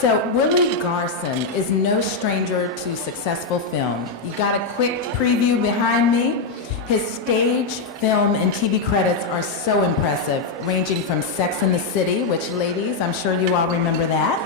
So Willie Garson is no stranger to successful film. You got a quick preview behind me. His stage, film, and TV credits are so impressive, ranging from Sex and the City, which, ladies, I'm sure you all remember that.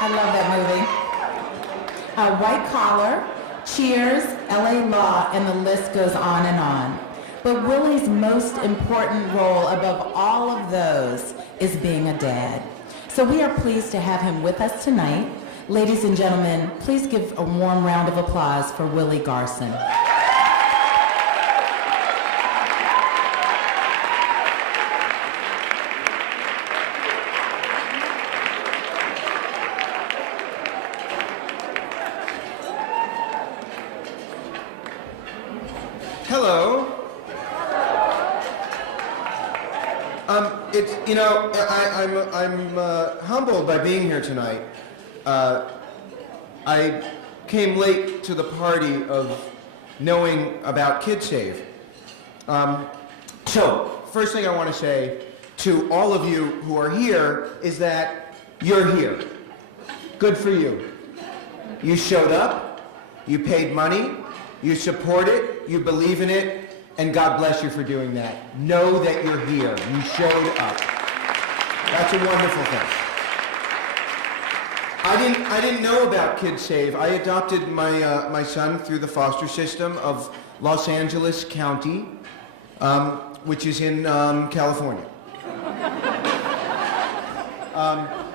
I love that movie. White Collar, Cheers, LA Law, and the list goes on and on. But Willie's most important role above all of those is being a dad. So we are pleased to have him with us tonight. Ladies and gentlemen, please give a warm round of applause for Willie Garson. Hello. I'm humbled by being here tonight. I came late to the party of knowing about Kidsave. So, first thing I want to say to all of you who are here is that you're here. Good for you. You showed up, you paid money, you support it, you believe in it, and God bless you for doing that. Know that you're here. You showed up. That's a wonderful thing. I didn't know about Kidsave. I adopted my son through the foster system of Los Angeles County, which is in California.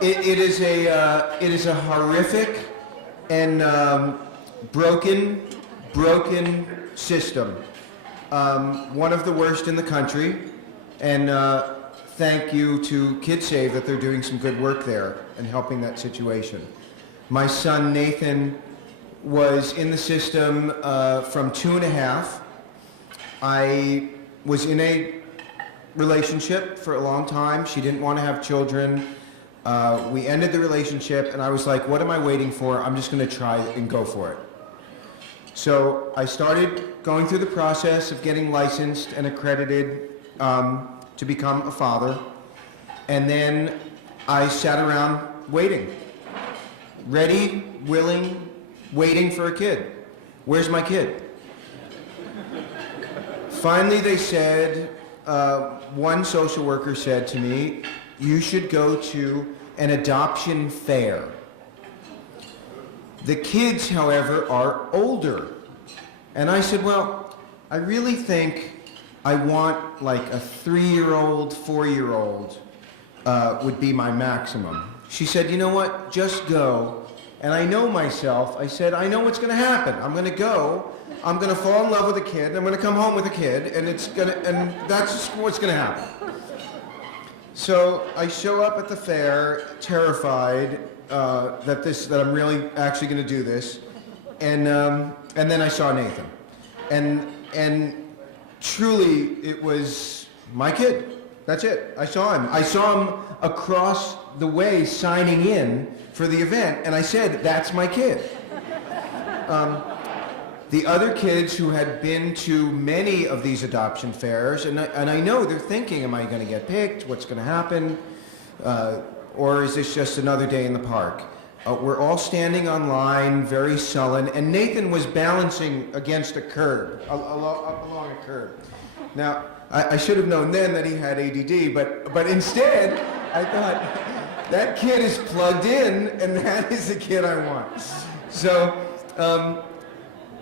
It is a horrific and broken system. One of the worst in the country, and thank you to Kidsave that they're doing some good work there and helping that situation. My son Nathan was in the system from 2.5. I was in a relationship for a long time. She didn't want to have children. We ended the relationship, and I was like, what am I waiting for? I'm just going to try and go for it. So I started going through the process of getting licensed and accredited to become a father. And then I sat around waiting. Ready, willing, waiting for a kid. Where's my kid? Finally they said, one social worker said to me, you should go to an adoption fair. The kids, however, are older. And I said, well, I really think I want like a 3-year-old, 4-year-old would be my maximum. She said, you know what, just go. And I know myself, I said, I know what's gonna happen. I'm gonna go, I'm gonna fall in love with a kid, I'm gonna come home with a kid, and that's what's gonna happen. So I show up at the fair, terrified that I'm really actually going to do this, and then I saw Nathan, and truly it was my kid. That's it. I saw him across the way signing in for the event, and I said, "That's my kid." The other kids who had been to many of these adoption fairs, and I know they're thinking, am I going to get picked? What's going to happen? Or is this just another day in the park? We're all standing on line, very sullen, and Nathan was balancing against a curb, along a curb. Now, I should have known then that he had ADD, but instead, I thought, that kid is plugged in, and that is the kid I want. So,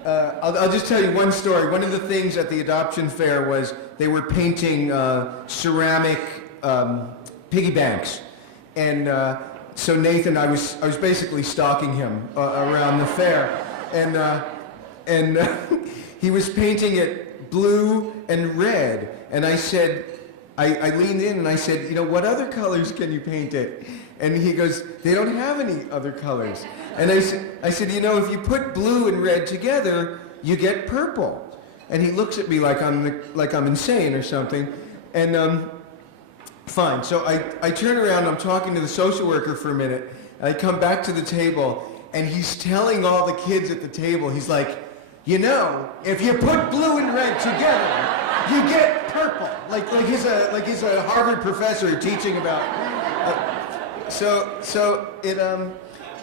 I'll just tell you one story. One of the things at the adoption fair was they were painting ceramic piggy banks, and so Nathan, I was basically stalking him around the fair, and he was painting it blue and red, and I said, I leaned in and I said, you know, what other colors can you paint it? And he goes, they don't have any other colors. And I said, you know, if you put blue and red together, you get purple. And he looks at me like I'm insane or something. And fine. So I turn around, I'm talking to the social worker for a minute, and I come back to the table, and he's telling all the kids at the table, he's like, you know, if you put blue and red together, you get purple. Like he's a Harvard professor teaching about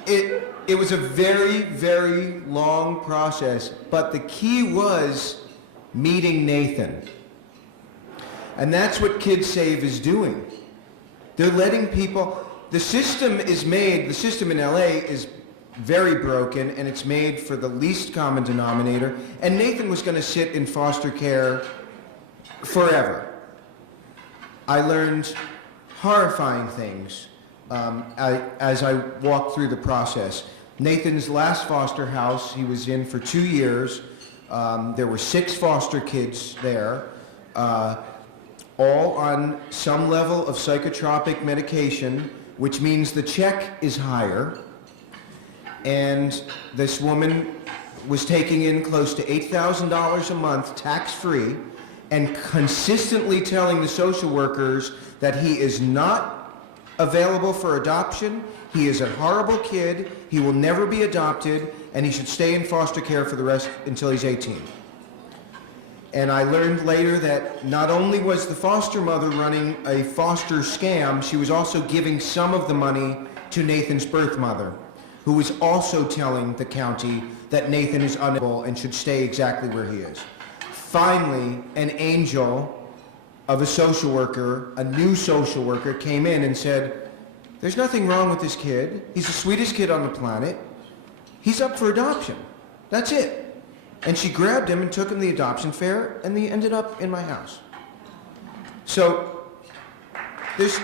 it was a very, very long process, but the key was meeting Nathan. And that's what Kidsave is doing. They're letting people, the system in LA is very broken, and it's made for the least common denominator, and Nathan was going to sit in foster care forever. I learned horrifying things as I walked through the process. Nathan's last foster house, he was in for 2 years. There were 6 foster kids there, all on some level of psychotropic medication, which means the check is higher. And this woman was taking in close to $8,000 a month, tax-free, and consistently telling the social workers that he is not available for adoption, he is a horrible kid, he will never be adopted, and he should stay in foster care for the rest until he's 18. And I learned later that not only was the foster mother running a foster scam, she was also giving some of the money to Nathan's birth mother, who was also telling the county that Nathan is unable and should stay exactly where he is. Finally, an angel of a social worker, a new social worker, came in and said, there's nothing wrong with this kid. He's the sweetest kid on the planet. He's up for adoption. That's it. And she grabbed him and took him to the adoption fair, and he ended up in my house. So, there's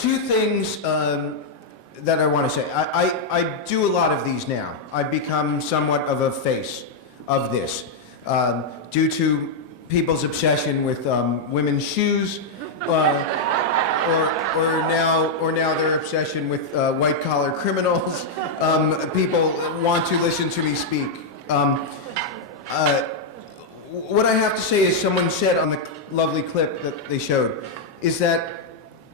2 things that I want to say. I do a lot of these now. I've become somewhat of a face of this due to people's obsession with women's shoes, or now their obsession with white-collar criminals. People want to listen to me speak. What I have to say is, someone said on the lovely clip that they showed, is that,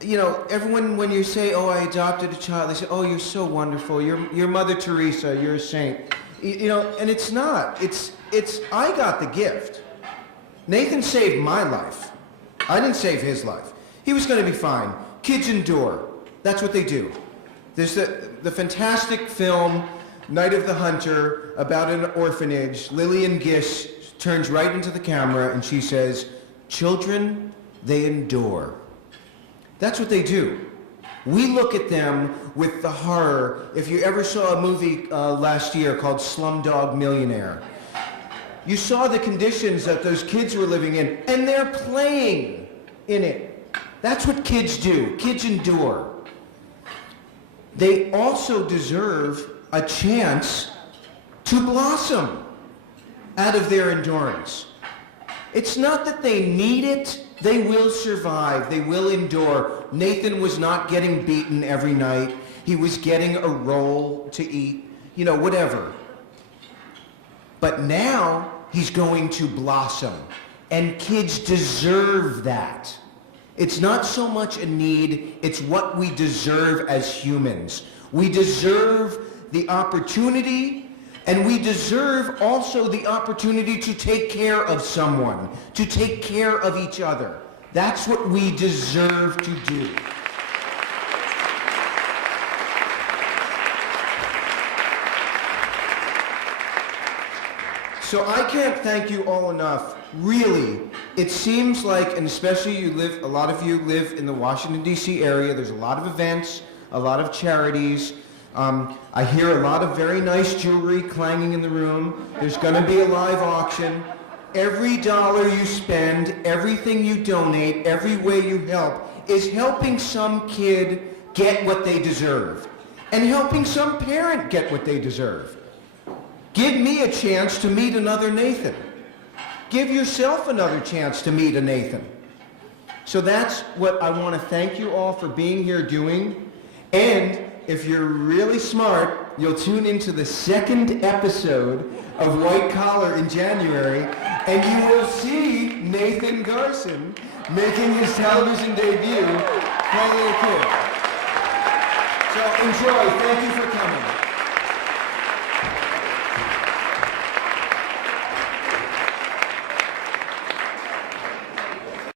you know, everyone, when you say, oh, I adopted a child, they say, oh, you're so wonderful, you're Mother Teresa, you're a saint. You know, and it's not. It's I got the gift. Nathan saved my life. I didn't save his life. He was going to be fine. Kids endure. That's what they do. There's the fantastic film, Night of the Hunter, about an orphanage. Lillian Gish turns right into the camera and she says, children, they endure. That's what they do. We look at them with the horror. If you ever saw a movie last year called Slumdog Millionaire, you saw the conditions that those kids were living in, and they're playing in it. That's what kids do. Kids endure. They also deserve a chance to blossom out of their endurance. It's not that they need it. They will survive. They will endure. Nathan was not getting beaten every night. He was getting a roll to eat, you know, whatever. But now he's going to blossom, and kids deserve that. It's not so much a need, it's what we deserve as humans. We deserve the opportunity, and we deserve also the opportunity to take care of someone, to take care of each other. That's what we deserve to do. So I can't thank you all enough. Really, it seems like, and especially a lot of you live in the Washington, D.C. area, there's a lot of events, a lot of charities. I hear a lot of very nice jewelry clanging in the room. There's going to be a live auction. Every dollar you spend, everything you donate, every way you help is helping some kid get what they deserve and helping some parent get what they deserve. Give me a chance to meet another Nathan. Give yourself another chance to meet a Nathan. So that's what I want to thank you all for being here doing. And if you're really smart, you'll tune into the 2nd episode of White Collar in January, and you will see Nathan Garson making his television debut playing a kid. So enjoy. Thank you for coming.